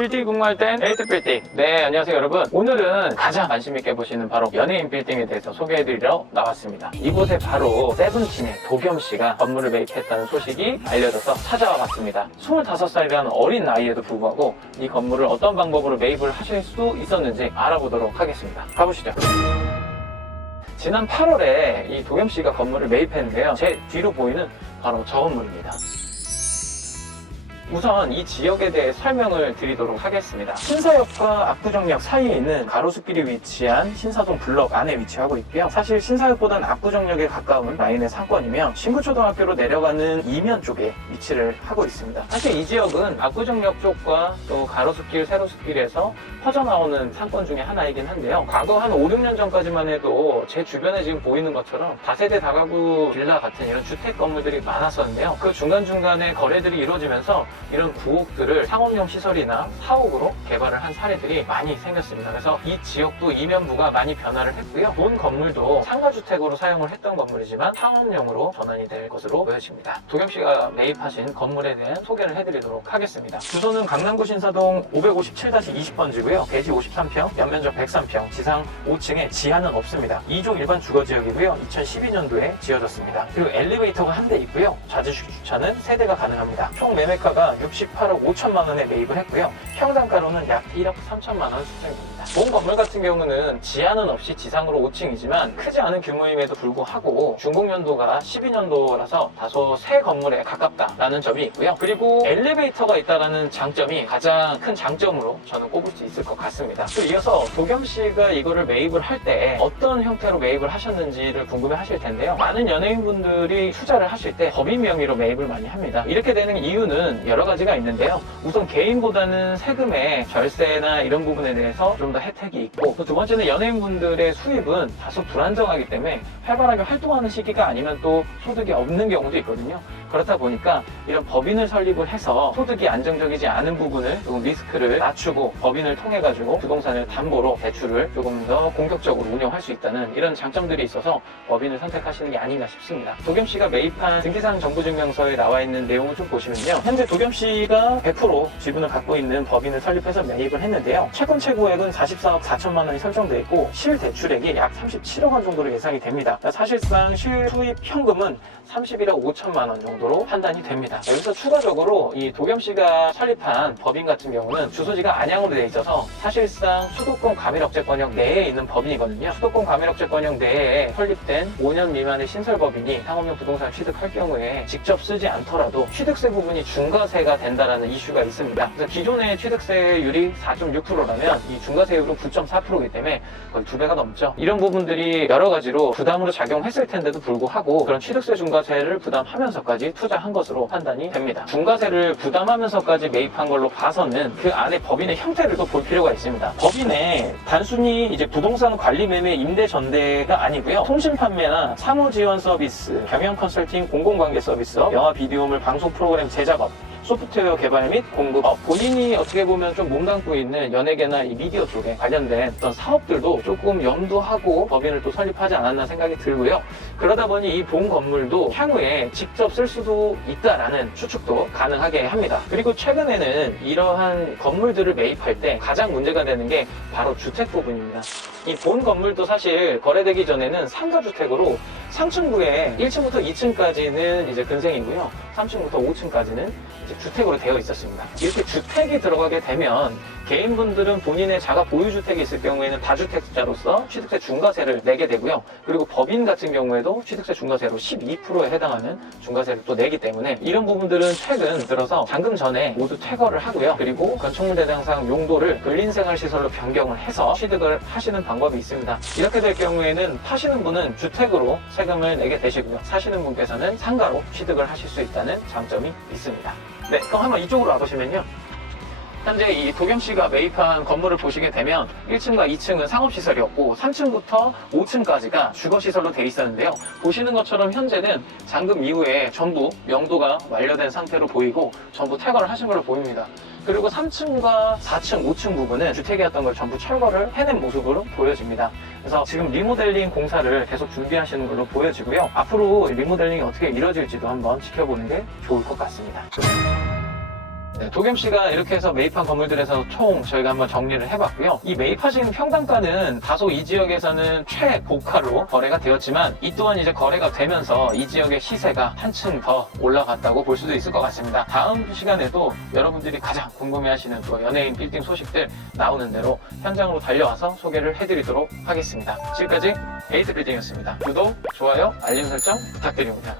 빌딩 궁금할 땐 에이트 빌딩. 네, 안녕하세요 여러분. 오늘은 가장 관심 있게 보시는 바로 연예인 빌딩에 대해서 소개해드리러 나왔습니다. 이곳에 바로 세븐틴의 도겸씨가 건물을 매입했다는 소식이 알려져서 찾아와 봤습니다. 25살이라는 어린 나이에도 불구하고 이 건물을 어떤 방법으로 매입을 하실 수 있었는지 알아보도록 하겠습니다. 가보시죠. 지난 8월에 이 도겸씨가 건물을 매입했는데요. 제 뒤로 보이는 바로 저 건물입니다. 우선 이 지역에 대해 설명을 드리도록 하겠습니다. 신사역과 압구정역 사이에 있는 가로수길이 위치한 신사동 블럭 안에 위치하고 있고요. 사실 신사역보다는 압구정역에 가까운 라인의 상권이며 신구초등학교로 내려가는 이면 쪽에 위치를 하고 있습니다. 사실 이 지역은 압구정역 쪽과 또 가로수길, 세로수길에서 퍼져나오는 상권 중에 하나이긴 한데요. 과거 한 5, 6년 전까지만 해도 제 주변에 지금 보이는 것처럼 다세대 다가구 빌라 같은 이런 주택 건물들이 많았었는데요. 그 중간중간에 거래들이 이루어지면서 이런 구옥들을 상업용 시설이나 사옥으로 개발을 한 사례들이 많이 생겼습니다. 그래서 이 지역도 이면부가 많이 변화를 했고요. 본 건물도 상가주택으로 사용을 했던 건물이지만 상업용으로 전환이 될 것으로 보여집니다. 도겸씨가 매입하신 건물에 대한 소개를 해드리도록 하겠습니다. 주소는 강남구 신사동 557-20번지고요. 대지 53평, 연면적 103평, 지상 5층에 지하는 없습니다. 2종 일반 주거지역이고요. 2012년도에 지어졌습니다. 그리고 엘리베이터가 한 대 있고요. 좌측 주차는 3대가 가능합니다. 총 매매가가 68억 5천만 원에 매입을 했고요. 평당가로는 약 1억 3천만 원 수준입니다. 본 건물 같은 경우는 지하는 없이 지상으로 5층이지만 크지 않은 규모임에도 불구하고 준공연도가 12년도라서 다소 새 건물에 가깝다라는 점이 있고요. 그리고 엘리베이터가 있다는 장점이 가장 큰 장점으로 저는 꼽을 수 있을 것 같습니다. 또 이어서 도겸씨가 이거를 매입을 할 때 어떤 형태로 매입을 하셨는지를 궁금해 하실 텐데요. 많은 연예인분들이 투자를 하실 때 법인 명의로 매입을 많이 합니다. 이렇게 되는 이유는 여러 가지가 있는데요. 우선 개인보다는 세금의 절세나 이런 부분에 대해서 좀 더 혜택이 있고, 또 두 번째는 연예인분들의 수입은 다소 불안정하기 때문에 활발하게 활동하는 시기가 아니면 또 소득이 없는 경우도 있거든요. 그렇다 보니까 이런 법인을 설립을 해서 소득이 안정적이지 않은 부분을 조금 리스크를 낮추고 법인을 통해 가지고 부동산을 담보로 대출을 조금 더 공격적으로 운영할 수 있다는 이런 장점들이 있어서 법인을 선택하시는 게 아닌가 싶습니다. 도겸씨가 매입한 등기상 정보증명서에 나와 있는 내용을 좀 보시면요. 현재 도겸씨가 100% 지분을 갖고 있는 법인을 설립해서 매입을 했는데요. 채권 최고액은 44억 4천만 원이 설정되어 있고 실대출액이 약 37억 원 정도로 예상이 됩니다. 사실상 실수입 현금은 31억 5천만 원 정도로 판단이 됩니다. 여기서 추가적으로 이 도겸씨가 설립한 법인 같은 경우는 주소지가 안양으로 되어 있어서 사실상 수도권 과밀억제권역 내에 있는 법인이거든요. 수도권 과밀억제권역 내에 설립된 5년 미만의 신설법인이 상업용 부동산을 취득할 경우에 직접 쓰지 않더라도 취득세 부분이 중과세가 된다는 이슈가 있습니다. 그래서 기존의 취득세율이 4.6%라면 이 중과세율은 9.4%이기 때문에 거의 2배가 넘죠. 이런 부분들이 여러 가지로 부담으로 작용했을 텐데도 불구하고 그런 취득세 중과세를 부담하면서까지 투자한 것으로 판단이 됩니다. 중과세를 부담하면서까지 매입한 걸로 봐서는 그 안에 법인의 형태를 또 볼 필요가 있습니다. 법인에 단순히 이제 부동산 관리 매매 임대 전대가 아니고요. 통신 판매나 사무 지원 서비스, 경영 컨설팅, 공공관계 서비스, 영화 비디오물 방송 프로그램 제작업, 소프트웨어 개발 및 공급, 본인이 어떻게 보면 좀 몸담고 있는 연예계나 이 미디어 쪽에 관련된 어떤 사업들도 조금 염두하고 법인을 또 설립하지 않았나 생각이 들고요. 그러다 보니 이 본 건물도 향후에 직접 쓸 수도 있다라는 추측도 가능하게 합니다. 그리고 최근에는 이러한 건물들을 매입할 때 가장 문제가 되는 게 바로 주택 부분입니다. 이 본 건물도 사실 거래되기 전에는 상가주택으로 상층부에 1층부터 2층까지는 이제 근생이고요. 3층부터 5층까지는 이제 주택으로 되어 있었습니다. 이렇게 주택이 들어가게 되면 개인분들은 본인의 자가 보유주택이 있을 경우에는 다주택자로서 취득세 중과세를 내게 되고요. 그리고 법인 같은 경우에도 취득세 중과세로 12%에 해당하는 중과세를 또 내기 때문에 이런 부분들은 최근 들어서 잔금 전에 모두 퇴거를 하고요. 그리고 건축물 대상상 용도를 근린생활시설로 변경을 해서 취득을 하시는 방법이 있습니다. 이렇게 될 경우에는 파시는 분은 주택으로 세금을 내게 되시고요. 사시는 분께서는 상가로 취득을 하실 수 있다는 장점이 있습니다. 네, 그럼 한번 이쪽으로 와보시면요. 현재 이 도겸씨가 매입한 건물을 보시게 되면 1층과 2층은 상업시설이었고 3층부터 5층까지가 주거시설로 되어 있었는데요. 보시는 것처럼 현재는 잔금 이후에 전부 명도가 완료된 상태로 보이고 전부 퇴거를 하신 걸로 보입니다. 그리고 3층과 4층, 5층 부분은 주택이었던 걸 전부 철거를 해낸 모습으로 보여집니다. 그래서 지금 리모델링 공사를 계속 준비하시는 걸로 보여지고요. 앞으로 리모델링이 어떻게 이루어질지도 한번 지켜보는 게 좋을 것 같습니다. 네, 도겸 씨가 이렇게 해서 매입한 건물들에서 총 저희가 한번 정리를 해봤고요. 이 매입하신 평당가는 다소 이 지역에서는 최고가로 거래가 되었지만 이 또한 이제 거래가 되면서 이 지역의 시세가 한층 더 올라갔다고 볼 수도 있을 것 같습니다. 다음 시간에도 여러분들이 가장 궁금해하시는 또 연예인 빌딩 소식들 나오는 대로 현장으로 달려와서 소개를 해드리도록 하겠습니다. 지금까지 에이트 빌딩이었습니다. 구독, 좋아요, 알림 설정 부탁드립니다.